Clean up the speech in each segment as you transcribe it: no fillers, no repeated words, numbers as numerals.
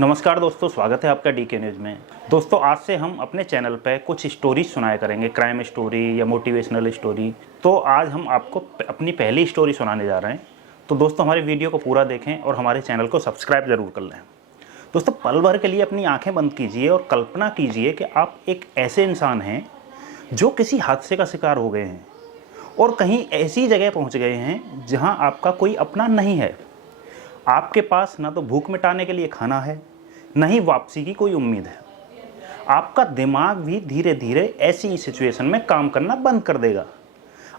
नमस्कार दोस्तों, स्वागत है आपका डीके न्यूज़ में। दोस्तों, आज से हम अपने चैनल पे कुछ स्टोरीज सुनाया करेंगे, क्राइम स्टोरी या मोटिवेशनल स्टोरी। तो आज हम आपको अपनी पहली स्टोरी सुनाने जा रहे हैं। तो दोस्तों, हमारे वीडियो को पूरा देखें और हमारे चैनल को सब्सक्राइब ज़रूर कर लें। दोस्तों, पल भर के लिए अपनी आँखें बंद कीजिए और कल्पना कीजिए कि आप एक ऐसे इंसान हैं जो किसी हादसे का शिकार हो गए हैं और कहीं ऐसी जगह पहुँच गए हैं जहाँ आपका कोई अपना नहीं है। आपके पास ना तो भूख मिटाने के लिए खाना है, न ही वापसी की कोई उम्मीद है। आपका दिमाग भी धीरे धीरे ऐसी सिचुएशन में काम करना बंद कर देगा।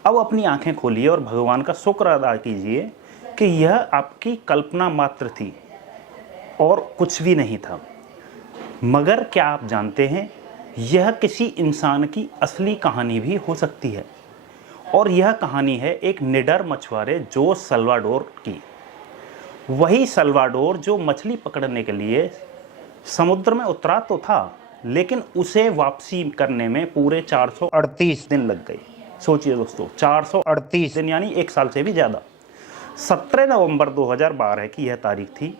अब अपनी आंखें खोलिए और भगवान का शुक्र अदा कीजिए कि यह आपकी कल्पना मात्र थी और कुछ भी नहीं था। मगर क्या आप जानते हैं, यह किसी इंसान की असली कहानी भी हो सकती है। और यह कहानी है एक निडर मछुआरे जोस सल्वाडोर की। वही सल्वाडोर जो मछली पकड़ने के लिए समुद्र में उतरा तो था, लेकिन उसे वापसी करने में पूरे 438 दिन लग गए। सोचिए दोस्तों, 438 दिन यानी एक साल से भी ज़्यादा। 17 नवंबर 2012 की यह तारीख थी।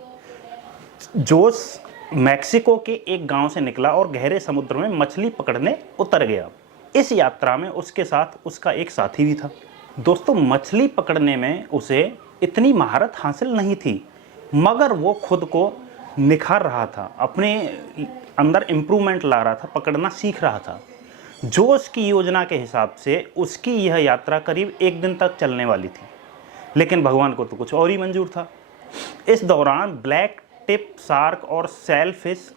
जोस मैक्सिको के एक गांव से निकला और गहरे समुद्र में मछली पकड़ने उतर गया। इस यात्रा में उसके साथ उसका एक साथी भी था। दोस्तों, मछली पकड़ने में उसे इतनी महारत हासिल नहीं थी, मगर वो खुद को निखार रहा था, अपने अंदर इम्प्रूवमेंट ला रहा था, पकड़ना सीख रहा था। जो उसकी योजना के हिसाब से उसकी यह यात्रा करीब एक दिन तक चलने वाली थी, लेकिन भगवान को तो कुछ और ही मंजूर था। इस दौरान ब्लैक टिप शार्क और सेलफिश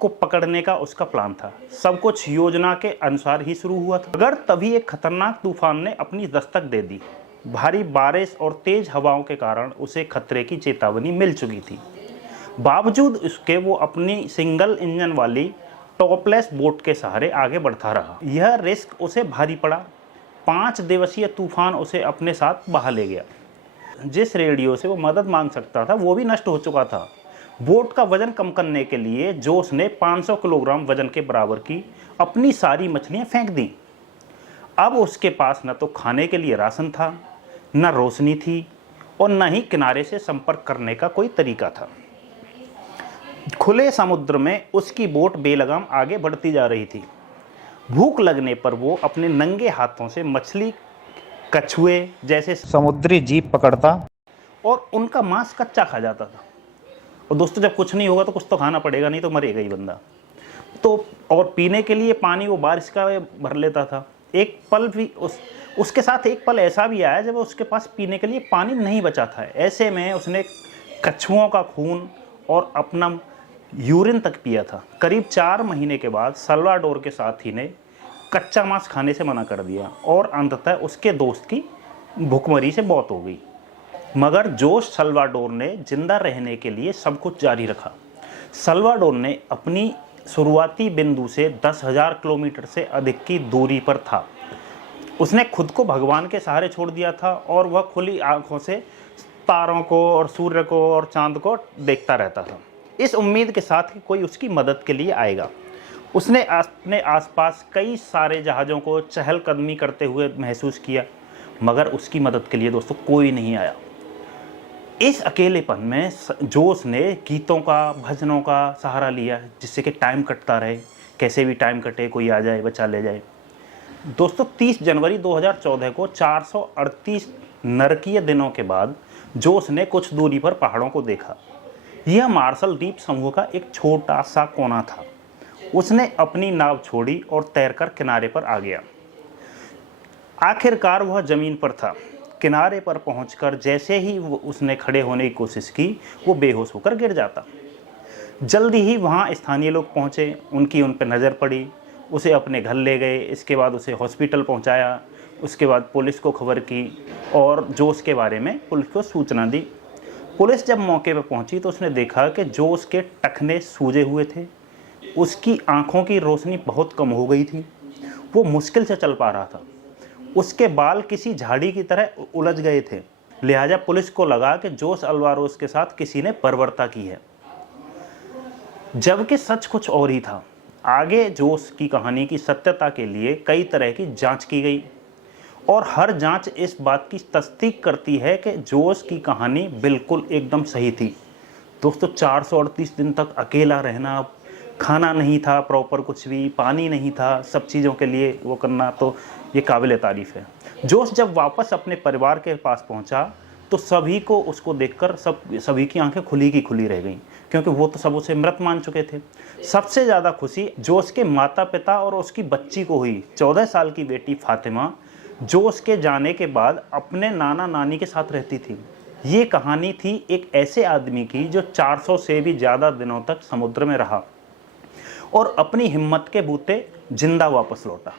को पकड़ने का उसका प्लान था। सब कुछ योजना के अनुसार ही शुरू हुआ था, मगर तभी एक खतरनाक तूफान ने अपनी दस्तक दे दी। भारी बारिश और तेज हवाओं के कारण उसे खतरे की चेतावनी मिल चुकी थी। बावजूद इसके वो अपनी सिंगल इंजन वाली टॉपलेस बोट के सहारे आगे बढ़ता रहा। यह रिस्क उसे भारी पड़ा। 5 दिवसीय तूफान उसे अपने साथ बहा ले गया। जिस रेडियो से वो मदद मांग सकता था वो भी नष्ट हो चुका था। बोट का वजन कम करने के लिए जोस ने 500 किलोग्राम वजन के बराबर की अपनी सारी मछलियां फेंक दी। अब उसके पास न तो खाने के लिए राशन था, न रोशनी थी और न ही किनारे से संपर्क करने का कोई तरीका था। खुले समुद्र में उसकी बोट बेलगाम आगे बढ़ती जा रही थी। भूख लगने पर वो अपने नंगे हाथों से मछली, कछुए जैसे समुद्री जीव पकड़ता और उनका मांस कच्चा खा जाता था। और दोस्तों, जब कुछ नहीं होगा तो कुछ तो खाना पड़ेगा, नहीं तो मरेगा ही बंदा। तो और पीने के लिए पानी वो बारिश का भर लेता था। एक पल भी उसके साथ एक पल ऐसा भी आया जब उसके पास पीने के लिए पानी नहीं बचा था। ऐसे में उसने कछुओं का खून और अपना यूरिन तक पिया था। करीब 4 महीने के बाद सल्वाडोर के साथी ने कच्चा मांस खाने से मना कर दिया और अंततः उसके दोस्त की भूखमरी से मौत हो गई। मगर जोस सल्वाडोर ने जिंदा रहने के लिए सब कुछ जारी रखा। सल्वाडोर ने अपनी शुरुआती बिंदु से 10,000 किलोमीटर से अधिक की दूरी पर था। उसने खुद को भगवान के सहारे छोड़ दिया था और वह खुली आंखों से तारों को और सूर्य को और चांद को देखता रहता था, इस उम्मीद के साथ कि कोई उसकी मदद के लिए आएगा। उसने अपने आसपास कई सारे जहाज़ों को चहलकदमी करते हुए महसूस किया, मगर उसकी मदद के लिए दोस्तों कोई नहीं आया। इस अकेलेपन में जोस ने गीतों का, भजनों का सहारा लिया, जिससे कि टाइम कटता रहे, कैसे भी टाइम कटे, कोई आ जाए बचा ले जाए। दोस्तों, 30 जनवरी 2014 को 438 नरकीय दिनों के बाद जोस ने कुछ दूरी पर पहाड़ों को देखा। यह मार्शल द्वीप समूह का एक छोटा सा कोना था। उसने अपनी नाव छोड़ी और तैरकर किनारे पर आ गया। आखिरकार वह जमीन पर था। किनारे पर पहुंचकर जैसे ही उसने खड़े होने की कोशिश की, वो बेहोश होकर गिर जाता। जल्दी ही वहां स्थानीय लोग पहुंचे, उनकी उन पर नज़र पड़ी, उसे अपने घर ले गए। इसके बाद उसे हॉस्पिटल पहुंचाया। उसके बाद पुलिस को खबर की और जोस के बारे में पुलिस को सूचना दी। पुलिस जब मौके पर पहुंची तो उसने देखा कि जोस के टखने सूजे हुए थे, उसकी आंखों की रोशनी बहुत कम हो गई थी, वो मुश्किल से चल पा रहा था, उसके बाल किसी झाड़ी की तरह उलझ गए थे। लिहाजा पुलिस को लगा कि जोस अल्वारोस के साथ किसी ने बर्बरता की है, जबकि सच कुछ और ही था। आगे जोस की कहानी की सत्यता के लिए कई तरह की जांच की गई और हर जांच इस बात की तस्दीक करती है कि जोस की कहानी बिल्कुल एकदम सही थी। दोस्तों 438 दिन तक अकेला रहना, खाना नहीं था प्रॉपर, कुछ भी पानी नहीं था, सब चीज़ों के लिए वो करना, तो ये काबिल तारीफ़ है। जोश जब वापस अपने परिवार के पास पहुंचा तो सभी को उसको देखकर सभी की आंखें खुली की खुली रह गईं, क्योंकि वो तो सब उसे मृत मान चुके थे। सबसे ज़्यादा खुशी जोश के माता पिता और उसकी बच्ची को हुई, 14 साल की बेटी फातिमा, जो उसके जाने के बाद अपने नाना नानी के साथ रहती थी। ये कहानी थी एक ऐसे आदमी की जो 400 से भी ज़्यादा दिनों तक समुद्र में रहा और अपनी हिम्मत के बूते जिंदा वापस लौटा।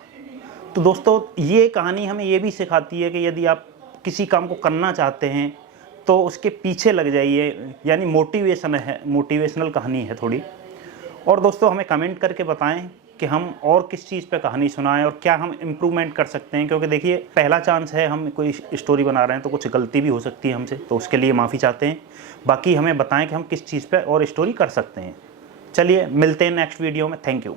तो दोस्तों ये कहानी हमें ये भी सिखाती है कि यदि आप किसी काम को करना चाहते हैं तो उसके पीछे लग जाइए, यानी मोटिवेशनल कहानी है थोड़ी। और दोस्तों हमें कमेंट करके बताएं कि हम और किस चीज़ पे कहानी सुनाएं और क्या हम इम्प्रूवमेंट कर सकते हैं, क्योंकि देखिए पहला चांस है, हम कोई स्टोरी बना रहे हैं तो कुछ गलती भी हो सकती है हमसे, तो उसके लिए माफ़ी चाहते हैं। बाकी हमें बताएं कि हम किस चीज़ पे और स्टोरी कर सकते हैं। चलिए मिलते हैं नेक्स्ट वीडियो में। Thank you.